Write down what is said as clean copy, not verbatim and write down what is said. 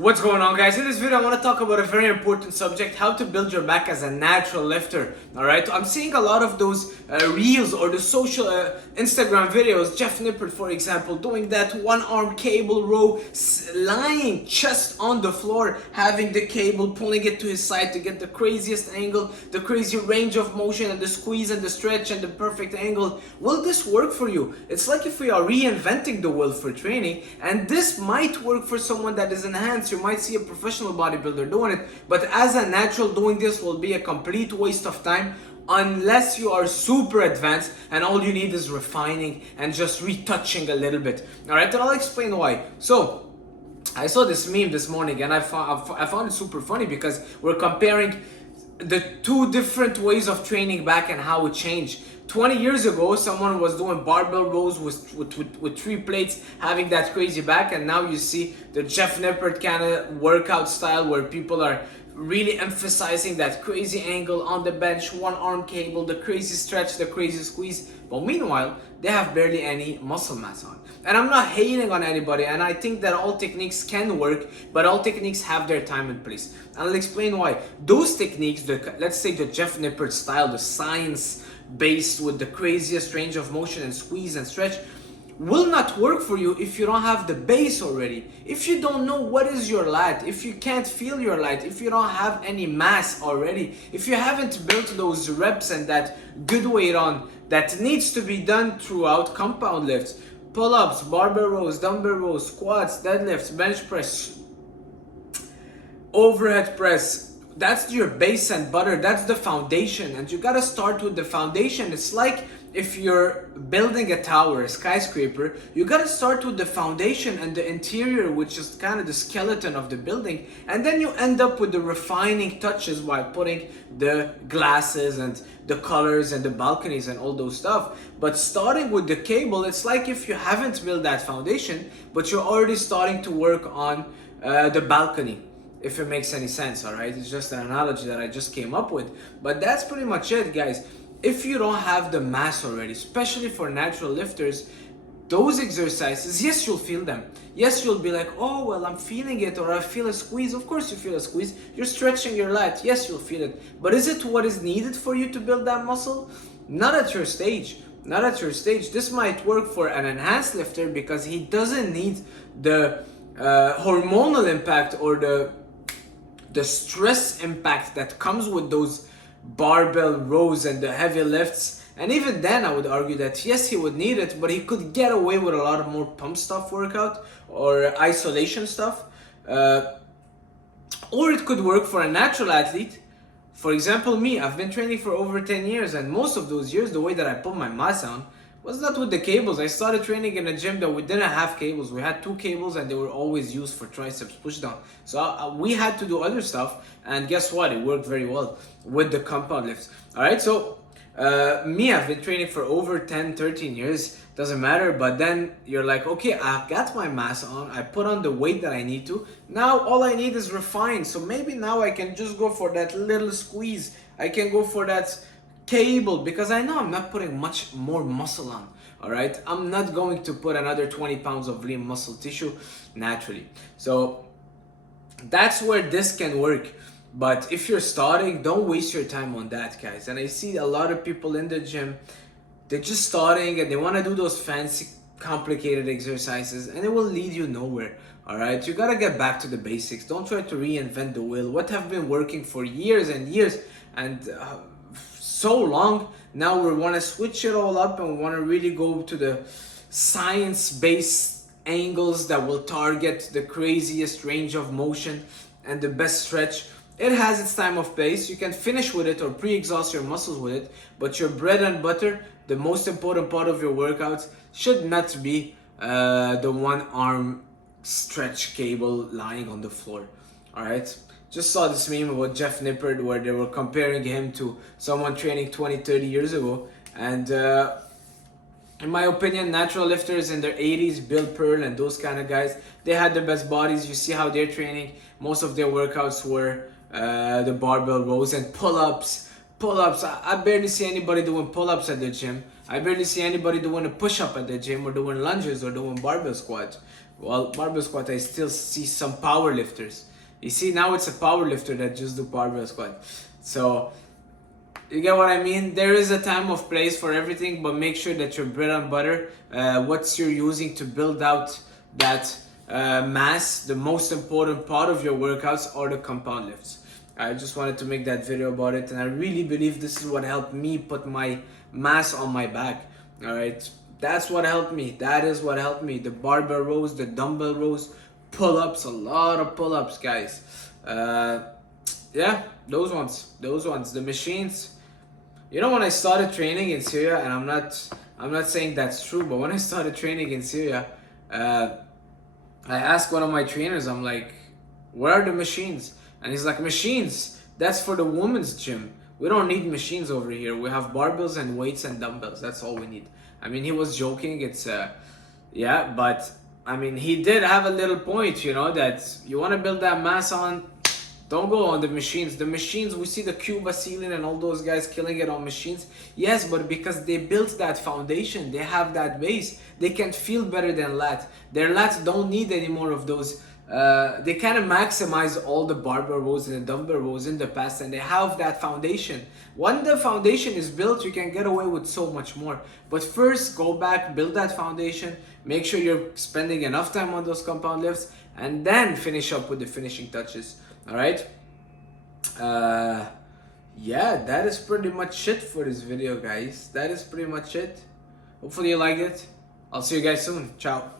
What's going on, guys? In this video I want to talk about a very important subject: how to build your back as a natural lifter. Alright, I'm seeing a lot of those reels or the social Instagram videos. Jeff Nippard, for example, doing that one arm cable row, lying chest on the floor, having the cable, pulling it to his side to get the craziest angle, the crazy range of motion, and the squeeze and the stretch and the perfect angle. Will this work for you? It's like if we are reinventing the wheel for training, and this might work for someone that is enhanced. You might see a professional bodybuilder doing it, but as a natural, doing this will be a complete waste of time unless you are super advanced and all you need is refining and just retouching a little bit. Alright, and I'll explain why. So I saw this meme this morning and I found it super funny because we're comparing the two different ways of training back and how it changed. 20 years ago, someone was doing barbell rows with 3 plates, having that crazy back, and now you see the Jeff Nippard kind of workout style where people are really emphasizing that crazy angle on the bench, one arm cable, the crazy stretch, the crazy squeeze. But meanwhile, they have barely any muscle mass on. And I'm not hating on anybody, and I think that all techniques can work, but all techniques have their time and place. And I'll explain why. Those techniques, let's say the Jeff Nippard style, the science based with the craziest range of motion and squeeze and stretch, will not work for you if you don't have the base already. If you don't know what is your lat, if you can't feel your lat, if you don't have any mass already, if you haven't built those reps and that good weight on that needs to be done throughout compound lifts, pull-ups, barbell rows, dumbbell rows, squats, deadlifts, bench press, overhead press, that's your base and butter, that's the foundation, and you gotta start with the foundation. It's like if you're building a tower, a skyscraper, you gotta start with the foundation and the interior, which is kind of the skeleton of the building, and then you end up with the refining touches by putting the glasses and the colors and the balconies and all those stuff. But starting with the cable, it's like if you haven't built that foundation, but you're already starting to work on the balcony. If it makes any sense, alright? It's just an analogy that I just came up with. But that's pretty much it, guys. If you don't have the mass already, especially for natural lifters, those exercises, yes, you'll feel them. Yes, you'll be like, oh, well, I'm feeling it, or I feel a squeeze. Of course you feel a squeeze. You're stretching your lat. Yes, you'll feel it. But is it what is needed for you to build that muscle? Not at your stage. Not at your stage. This might work for an enhanced lifter because he doesn't need the hormonal impact or the stress impact that comes with those barbell rows and the heavy lifts. And even then I would argue that yes, he would need it, but he could get away with a lot of more pump stuff workout or isolation stuff, or it could work for a natural athlete. For example, me, I've been training for over 10 years, and most of those years the way that I put my mass on was not with the cables. I started training in a gym that we didn't have cables. We had 2 cables and they were always used for triceps push down. So we had to do other stuff, and guess what? It worked very well with the compound lifts. Alright, so me, I've been training for over 10, 13 years. Doesn't matter, but then you're like, okay, I got my mass on, I put on the weight that I need to. Now all I need is refine. So maybe now I can just go for that little squeeze. I can go for that cable because I know I'm not putting much more muscle on. Alright, I'm not going to put another 20 pounds of lean muscle tissue naturally. So that's where this can work. But if you're starting, don't waste your time on that, guys. And I see a lot of people in the gym, they're just starting and they want to do those fancy complicated exercises, and it will lead you nowhere. Alright, you gotta get back to the basics. Don't try to reinvent the wheel. What have been working for years and years and so long, now we want to switch it all up and we want to really go to the science-based angles that will target the craziest range of motion and the best stretch. It has its time of place. You can finish with it or pre-exhaust your muscles with it, but your bread and butter, the most important part of your workouts, should not be the one arm stretch cable lying on the floor. Alright? Just saw this meme about Jeff Nippard where they were comparing him to someone training 20, 30 years ago. And in my opinion, natural lifters in their 80s, Bill Pearl and those kind of guys, they had the best bodies. You see how they're training. Most of their workouts were the barbell rows and pull-ups. Pull-ups, I barely see anybody doing pull-ups at the gym. I barely see anybody doing a push-up at the gym or doing lunges or doing barbell squats. well, barbell squat, I still see some power lifters. You see, now it's a power lifter that just do barbell squat. So, you get what I mean? There is a time of place for everything, but make sure that your bread and butter, what you're using to build out that mass, the most important part of your workouts are the compound lifts. I just wanted to make that video about it, and I really believe this is what helped me put my mass on my back. All right, that's what helped me. That is what helped me. The barbell rows, the dumbbell rows, pull-ups, a lot of pull-ups, guys. Yeah, those ones, the machines. You know, when I started training in Syria, and I'm not saying that's true, but when I started training in Syria, I asked one of my trainers, I'm like, where are the machines? And he's like, machines, that's for the women's gym. We don't need machines over here. We have barbells and weights and dumbbells. That's all we need. I mean, he was joking. It's, yeah, but I mean, he did have a little point, you know, that you want to build that mass on, don't go on the machines. The machines, we see the Cuba ceiling and all those guys killing it on machines. Yes, but because they built that foundation, they have that base, they can feel better than lat. Their lats don't need any more of those. They kind of maximize all the barbell rows and the dumbbell rows in the past, and they have that foundation. When the foundation is built, you can get away with so much more. But first, go back, build that foundation, make sure you're spending enough time on those compound lifts, and then finish up with the finishing touches. All right. Yeah, that is pretty much it for this video, guys. That is pretty much it. Hopefully you liked it. I'll see you guys soon. Ciao.